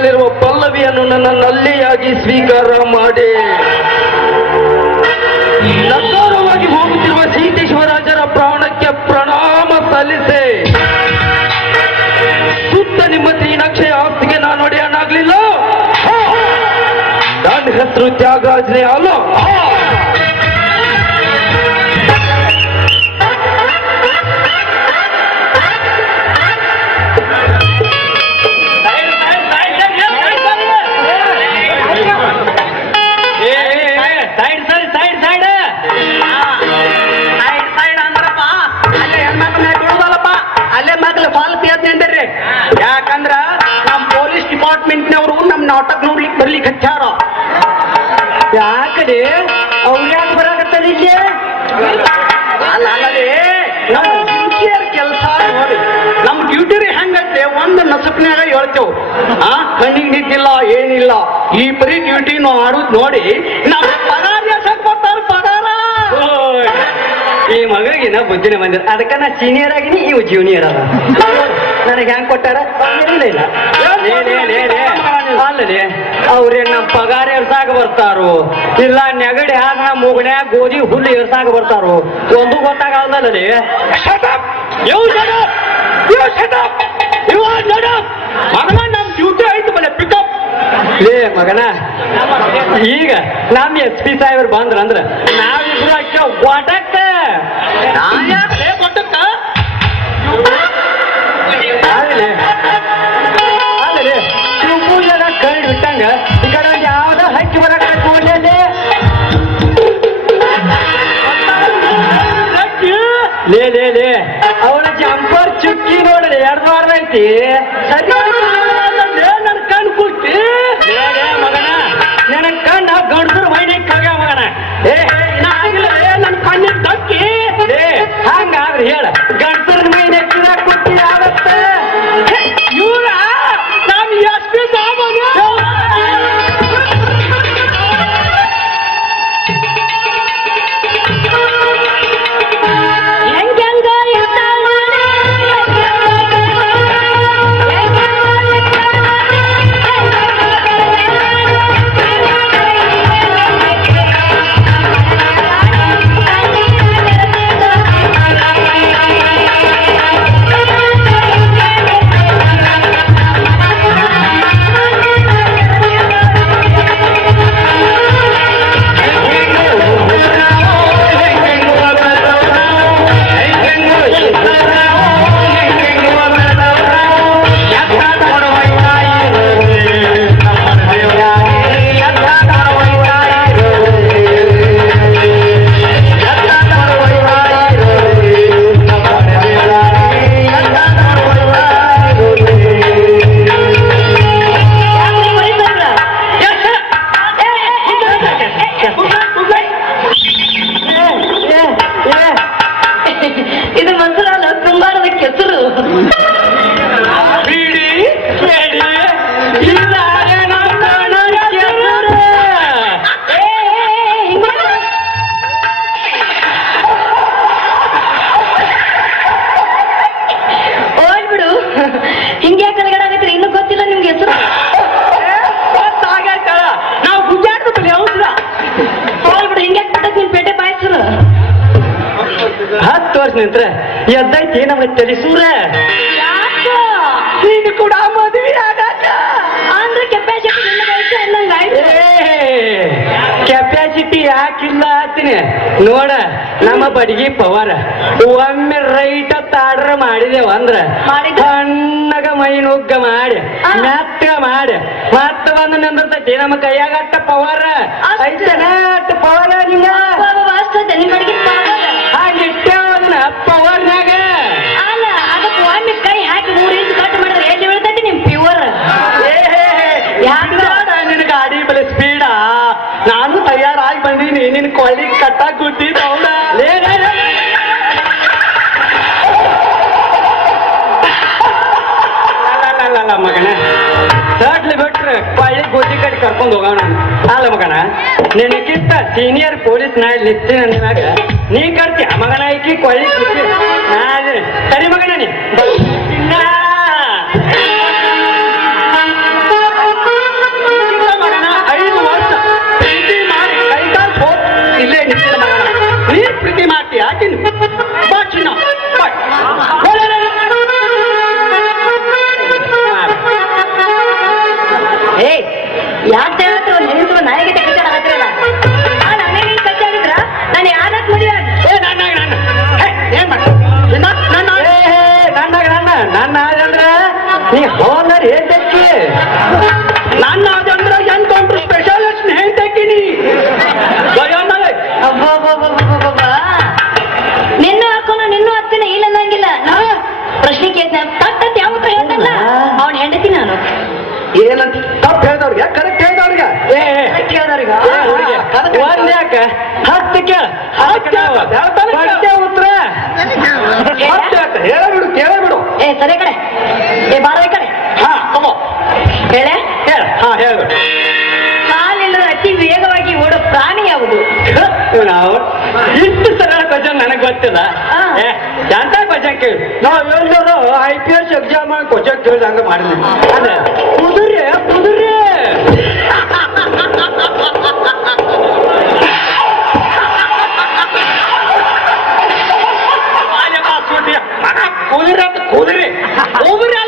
ಗೀತೆಯಲ್ಲಿರುವ ಪಲ್ಲವಿಯನ್ನು ನನ್ನ ನಲ್ಲಿಯಾಗಿ ಸ್ವೀಕಾರ ಮಾಡಿ ನಕಾರವಾಗಿ ಹೋಗುತ್ತಿರುವ ಸೀತೇಶ್ವರಾಜರ ಪ್ರಾಣಕ್ಕೆ ಪ್ರಣಾಮ ಸಲ್ಲಿಸೆ ಸುತ್ತ ನಿಮ್ಮ ತ್ರೀನಕ್ಷಯ ಆಸ್ತಿಗೆ ನಾನು ಒಡೆಯನಾಗ್ಲಿಲ್ಲ. ನನ್ನ ಹೆಸರು ತ್ಯಾಗರಾಜನೇ ಅಲ್ಲ. ಯಾಕಂದ್ರ ನಮ್ ಪೊಲೀಸ್ ಡಿಪಾರ್ಟ್ಮೆಂಟ್ನವರು ನಮ್ ನಾಟಕ ನೋಡ್ಲಿಕ್ಕೆ ಬರ್ಲಿಕ್ಕೆ ಹಚ್ಚಾರ. ಯಾಕಡೆ ಅವ್ರು ಯಾಕೆ ಬರಾಕತ್ತದ ಇಲ್ಲಿ? ಅಲ್ಲೇ ನಮ್ ಡ್ಯೂಟಿಯರ್ ಕೆಲಸ ನೋಡಿ, ನಮ್ ಡ್ಯೂಟಿ ಹೆಂಗತ್ತೆ ಒಂದು ನಸಕ್ನಾಗ ಹೇಳ್ತೇವ್. ಕಣ್ಣಿಗೆ ನಿಂತಿಲ್ಲ ಏನಿಲ್ಲ, ಈ ಬರೀ ಡ್ಯೂಟಿ ಆಡುದ್ ನೋಡಿ ನಮ್ ಪಗಾರ ಎಷ್ಟಕ್ಕೆ ಕೊಡ್ತಾರ ಪಗಾರ. ಈ ಮಗಳಿಗಿನ ಬುದ್ಧಿನ ಬಂದಿರ, ಅದಕ್ಕ ನಾ ಸೀನಿಯರ್ ಆಗಿನಿ, ಇವು ಜೂನಿಯರ್ ಅದ. ನನಗೆ ಹೆಂಗ್ ಕೊಟ್ಟಾರ? ಇಲ್ಲ ಅಲ್ಲದೆ ಅವ್ರೇನ್ ನಮ್ ಪಗಾರ ಎರ್ಸಾಕ ಬರ್ತಾರೋ ಇಲ್ಲ ನೆಗಡಿ ಹಾಕ ನಮ್ ಮುಗಣ್ಯಾಗ ಗೋಧಿ ಹುಲ್ಲು ಎರ್ಸಾಕ ಬರ್ತಾರೋ ಒಂದು ಗೊತ್ತಾಗಲ್ಲದೆ. ಮಗನ ನಮ್ ಡ್ಯೂಟಿ ಆಯ್ತು ಬಲೆ ಪಿಕಪ್. ಲೇ ಮಗನ, ಈಗ ನಮ್ SP ಸಾಹೇಬ್ರು ಬಂದ್ರಂದ್ರ ನಾವಿಬ್ರು ಅಕ್ಕ ಒಟಕ್ಕ ಕೊಟ್ಟಕ್ಕ ಆದ್ರೆ ಶಿವಪೂಜೆನ ಕೈ ಬಿಟ್ಟಂಗ ಈ ಕಡೆ ಒಂದು ಯಾವ್ದ ಹಕ್ಕಿ ಬರಕ ಕೂಡಲೇ ಲೇ ಲೇ ಲೇ ಅವನ ಜಂಪರ್ ಚುಕ್ಕಿ ನೋಡ್ರಿ 2 ವಾರ ಐತಿ. ಸರಿ ನನ್ ಕಣ್ ಕುಟ್ಟಿ ಮಗನ, ನನ್ನ ಕಣ್ಣ ಗಂಡಸರು ಮೈನಿ ಕಗ ಮಗನ. ಆಗಿಲ್ಲ ನನ್ ಕಣ್ಣಿನ ತಕ್ಕಿ ಹಂಗಾದ್ರೆ ಹೇಳ ಗಂಡಸರ ಮೈನಿ ಕುಟ್ಟಿ ಆಗತ್ತ. ಇವ್ರ ನಮ್ SP ಸಾಮಾನ್ಯ ನಿಂತ್ರ ಎದ್ದೈತಿ ನಮ್ಮ ತಿಳಿಸೂರ ನೀನು ಕೂಡ ಮದುವೆ ಆಗತ್ತ ಅಂದ್ರೆ ಕೆಪಾಸಿಟಿ ಯಾಕಿಲ್ಲ ಆತೀನಿ ನೋಡ. ನಮ್ಮ ಬಡಗಿ ಪವರ್ ಒಮ್ಮೆ ರೈಟ್ ಆರ್ಡರ್ ಮಾಡಿದೇವ ಅಂದ್ರ ಸಣ್ಣಗ ಮೈ ನುಗ್ಗ ಮಾಡಿ ಮೆತ್ತ ಮಾಡಿ ಮತ್ತ ಬಂದು ನಿಂದಿರ್ತೈತಿ ನಮ್ಮ ಕೈಯಾಗಟ್ಟ ಪವರ್ ಐತನ ಅಟ್ಟ ಪವರ್ ಹಾಗಿಟ್ಟವನ್ನ ಪವರ್ನಾಗ ಅಲ್ಲ ಅದಕ್ಕೆ ಒಮ್ಮೆ ಕೈ ಹಾಕಿ 3 ಇಂಚ್ ಕಟ್ ಮಾಡಿದ್ರೆ ಎಲ್ಲಿ ಬೀಳ್ತೈತಿ ನಿಮ್ ಪ್ಯೂರ್. ನಿನ್ ಗಾಡಿ ಬಲೆ ಸ್ಪೀಡ ನಾನು ತಯಾರಾಗಿ ಬಂದೀನಿ, ನಿನ್ ಕೊಳ್ಳಿ ಕಟ್ಟಾಕ್ ಗುದ್ದಿ ತೌಡ ಮಗನ ಸಡ್ಲಿ ಬಿಟ್ರೆ ಕೊಳ್ಳಿ ಗುದ್ದಿ ಕಟ್ಟಿ ಕರ್ಕೊಂಡು ಹೋಗೋಣ. ಅಲ್ಲ ಮಗನ, ನಿನಕ್ಕಿಂತ ಸೀನಿಯರ್ ಪೊಲೀಸ್ ನಾ ನಿಲ್ತೀನಿ ಅಂದಾಗ ನೀ ಕಟ್ತಿ ಮಗನ ಐಕಿ ಕೊಳ್ಳಿ ಗುದ್ದಿ ಸರಿ ಮಗನ ನೀ ಯಾಕೆ ಹೇಳ್ತೀರ ನೆನೆಸುವ ನಾಯಿಗೆ ಕಚ್ಚ ಆಗತ್ತಿರಲ್ಲ ನನಗೆ ಕಚ್ಚ ಆಗಿದ್ರ ನಾನು ಯಾರಕ್ ಮದುವೆ ನನ್ನ ಆದಂದ್ರ ನೀ ಹೋದರ್ ಹೇಳ್ತಕ್ಕಿ ನನ್ನ ಆದಂದ್ರ ಎನ್ಕೌಂಟರ್ ಸ್ಪೆಷಲಿಸ್ಟ್ ಹೇಳ್ತಕ್ಕಿನಿ ನಿನ್ನೂ ಹಾಕೋಣ ನಿನ್ನೂ ಹತ್ತಿನ ಇಲ್ಲ ಅನ್ನಂಗಿಲ್ಲ ಪ್ರಶ್ನೆ ಕೇಳ್ತ ತಕ್ಕ ಯಾವ ಹೇಳ್ತಲ್ಲ ಅವ್ನ ಹೆಂಡತಿ ನಾನು ಏನಂತ ತಪ್ಪು ಹೇಳ್ದವ್ರಿಗೆ ಕರೆಕ್ಟ್ ಹೇಳ್ದವ್ರಿಗೆ ಯಾಕ ಹತ್ತು ಕೇಳ ಉತ್ತರ ಹೇಳಬಿಡು ಕೇಳಬಿಡು ಸರಿ ಕಡೆ ಬಾರ ಕಡೆ ಹಾ ತಗೋ ಹೇಳೆ ಹೇಳ ಹಾ ಹೇಳು ಹಾಲಿಲ್ಲದ ಅತಿ ವೇಗವಾಗಿ ಓಡೋ ಪ್ರಾಣಿ ಯಾವುದು ಇಷ್ಟು ಸರಳ ಕ್ವಶನ್ ನನಗೆ ಗೊತ್ತಿಲ್ಲ ಎಂತ ಕ್ವಶನ್ ಕೇಳಿ ನಾವು ಎಲ್ಲರೂ IPS ಎಕ್ಸಾಮ್ ಕ್ವಶನ್ ಕೇಳಿದ ಹಂಗ ಮಾಡಿದ್ವಿ ಅದೇ ಕುದುರೆ ಕುದುರೆ ಕುದುರೆ ಅಂತ ಕುದುರೆ ಕುದುರೆ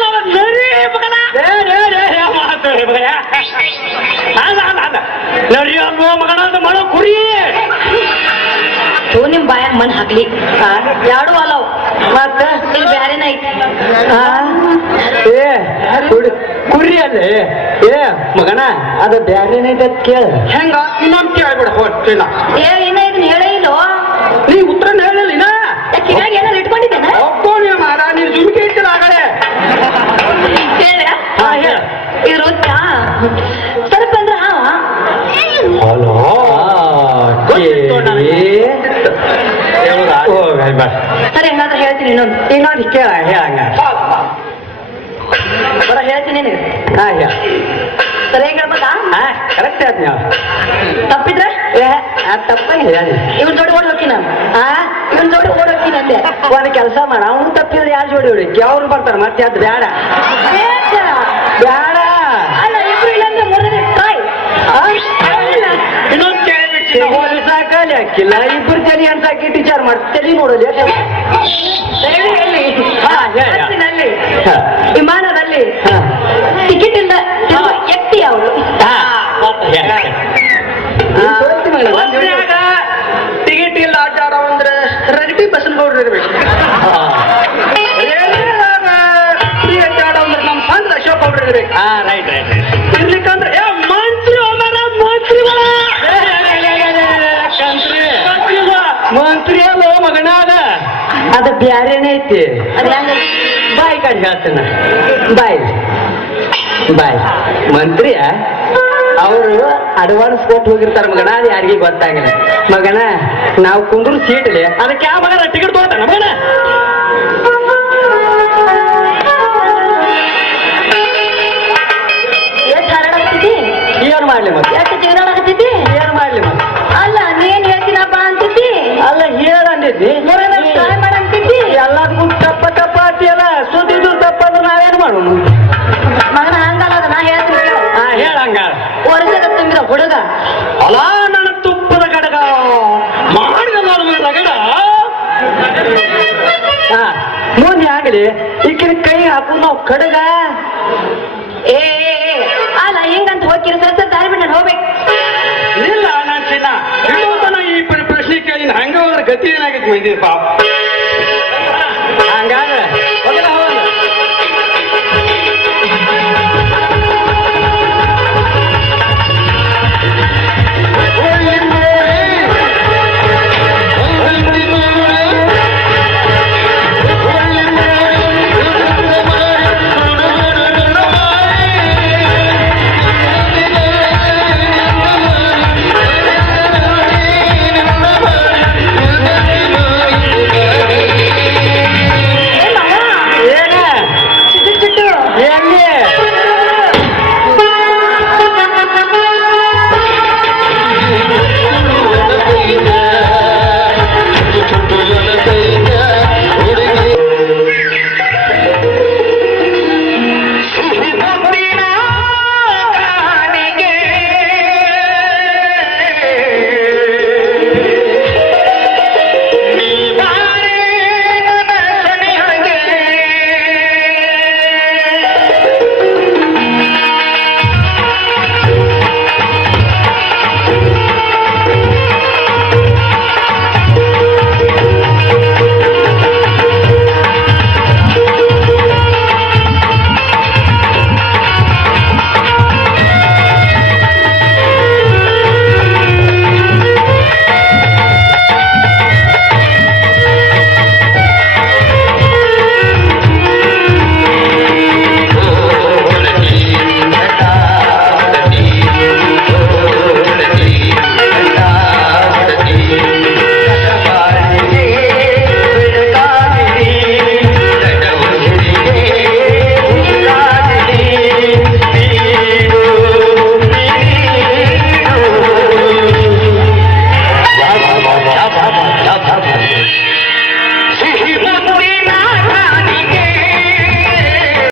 ಅಲ್ಲ ನರಿಯಲ್ವೋ ಮಗನಾದ ಮಣ ಕುರಿ ನಿಮ್ ಬಾಯಾಗ ಮಣ್ಣು ಹಾಕ್ಲಿ ಯಾಡು ಅಲವ್ ಮತ್ತೆ ಇಲ್ಲಿ ಬ್ಯಾರೇನ ಐತಿ ಕುರಿ ಅಲ್ಲೇ ಮಗನ ಅದು ಬ್ಯಾರೇನೈತೆ ಕೇಳ ಹೆಂಗ ಇನ್ನೊಂದು ಕೇಳ್ಬಿಡ ಹೊಟ್ಟಿನ ಏನ ಇದನ್ನ ಹೇಳೇ ಇಲ್ಲೋ ನೀ ಉತ್ತರನ ಹೇಳಿಲ್ಲ ಕಿವ್ಯಾಗ ಏನಾರು ಇಟ್ಕೊಂಡಿದ್ದೇನ ಒಪ್ಕೊಳ್ಳಿ ಮಾಡ ನೀನು ಜುಮ್ಕಿ ಇಟ್ಟಿಲ್ಲ ಆಗಲೇ ಹೇಳ ಹೇಳ ಇದು ರುಚಾ ಸ್ವಲ್ಪ ಅಂದ್ರ ಹಲೋ ಸರಿ ಹಂಗಾದ್ರೆ ಹೇಳ್ತೀನಿ ಇನ್ನೊಂದು ಕೇಳ ಹೇಳಂಗ ಬರ ಹೇಳ್ತೀನಿ ನಿನಗೆ ಸರಿ ಹೇಳ್ಬೇಕಾ ಕರೆಕ್ಟ್ ಆಯ್ತು ನೀವು ತಪ್ಪಿದ್ರೆ ತಪ್ಪಾಗಿ ಹೇಳಿ ಇವನ್ ಜೋಡಿ ಓಡ್ ಹೋಗ್ತೀನಿ ನಾನು ಇವನ್ ಜೋಡಿ ಓಡ್ ಹೋಗ್ತೀನಿ ಅಂದೆ ಒಂದು ಕೆಲಸ ಮಾಡ ಅವ್ನು ತಪ್ಪಿದ್ರೆ ಯಾರು ಜೋಡಿ ಹೊಡಿ ಅವ್ರು ಬರ್ತಾರೆ ಮತ್ತೆ ಅದು ಬೇಡ ಬೇಡ ಅಲ್ಲ ಇಬ್ರು ಇಲ್ಲಾಂದ್ರೆ ಮೂರನೇ ಕಾಯ್ ಇನ್ನೊಂದು ಕೇಳ್ಬಿಟ್ಟು ಸಾಕಾಲಿ ಹಾಕಿಲ್ಲ ಇಬ್ಬರು ಜನ ಅನ್ಸಾಕಿ ಟೀಚರ್ ಮಾಡ್ತೇನೆ ನೋಡಲಿ ಬಸ್ಸಿನಲ್ಲಿ ವಿಮಾನದಲ್ಲಿ ಟಿಕೆಟ್ ಇಲ್ಲ ವ್ಯಕ್ತಿ ಅವರು ಟಿಕೆಟ್ ಇಲ್ಲ ಆಟ ಆಡೋ ಅಂದ್ರೆ ರಗಟಿ ಬಸ್ಸನ್ ಗೌಡ್ರು ಇರ್ಬೇಕು ಆಡೋ ಅಂದ್ರೆ ನಮ್ಮ ಸಂದ್ರ ಅಶೋಕ್ ಗೌಡ್ರು ಇರ್ಬೇಕು ರೈಟ್ ಇರ್ಲಿಕ್ಕಂದ್ರೆ ಮಂತ್ರಿ ಮಂತ್ರಿ ಅಲ್ಲೋ ಮಗನಾದ ಅದು ಬ್ಯಾರೇನೇ ಐತಿ ಅದು ಹೆಂಗ ಬಾಯಿ ಕಡೆ ಹೇಳ್ತಾನ ಬಾಯ್ ಮಂತ್ರಿಯ ಅವರು ಅಡ್ವಾನ್ಸ್ ಕೊಟ್ಟು ಹೋಗಿರ್ತಾರ ಮಗನ ಅದು ಯಾರಿಗೆ ಗೊತ್ತಾಗಿಲ್ಲ ಮಗನ ನಾವು ಕುಂದ್ರು ಸೀಟ್ಲಿ ಅದಕ್ಕೆ ಯಾವ ಮಗನ ಟಿಕೆಟ್ ತಗೋತಾನ ಮಗನ ಎಷ್ಟು ಹರಡಾಗ್ತಿದ್ದಿ ಏನ್ ಮಾಡ್ಲಿ ಮತ್ತೆ ಎಷ್ಟು ಜೀವನಾಡಾಗ್ತಿದ್ದಿ ಏನ್ ಮಾಡ್ಲಿ ಮತ್ತೆ ಅಲ್ಲ ನೀನ್ ಹೇಳ್ತೀನಪ್ಪ ಅಂತಿದ್ದಿ ಅಲ್ಲ ಏನ್ ಅಂದಿದ್ದಿ ಸಹಾಯ ಮಾಡಂತಿದ್ದಿ ಎಲ್ಲದಕ್ಕೂ ತಪ್ಪ ಅಲ್ಲ ಸುದ್ದಿದ್ದು ತಪ್ಪಂದ್ರೆ ನಾವೇನ್ ಮಾಡೋಣ ಮಗನ ಹಂಗಲ್ಲ ನಾ ಹೇಳ್ತೀನಿ ಹೇಳಂಗ ವರ್ಷದ ತುಂಬಿದ ಹುಡುಗ ಅಲ್ಲ ನನ್ನ ತುಪ್ಪದ ಗಡಗ ಮಾಡಿದ ರಗಡ ಮುಂದೆ ಆಗಲಿ ಈಕಿನ ಕೈ ಹಾಕು ನಾವು ಕಡಗ ಏ ಅಲ್ಲ ಹಿಂಗಂತ ಹೋಗಿರ ಸರ್ ದಾರಿ ಬಿಟ್ಟು ನಾನು ಹೋಗ್ಬೇಕು ಇಲ್ಲ ನಾನು ಚಿನ್ನ ಈ ಪ್ರಶ್ನೆ ಕೇಳಿ ಹಂಗ ಹೋದ್ರೆ ಗತಿ ಏನಾಗೈತಿ ಮೈದೀಪ ಹಂಗಾಗ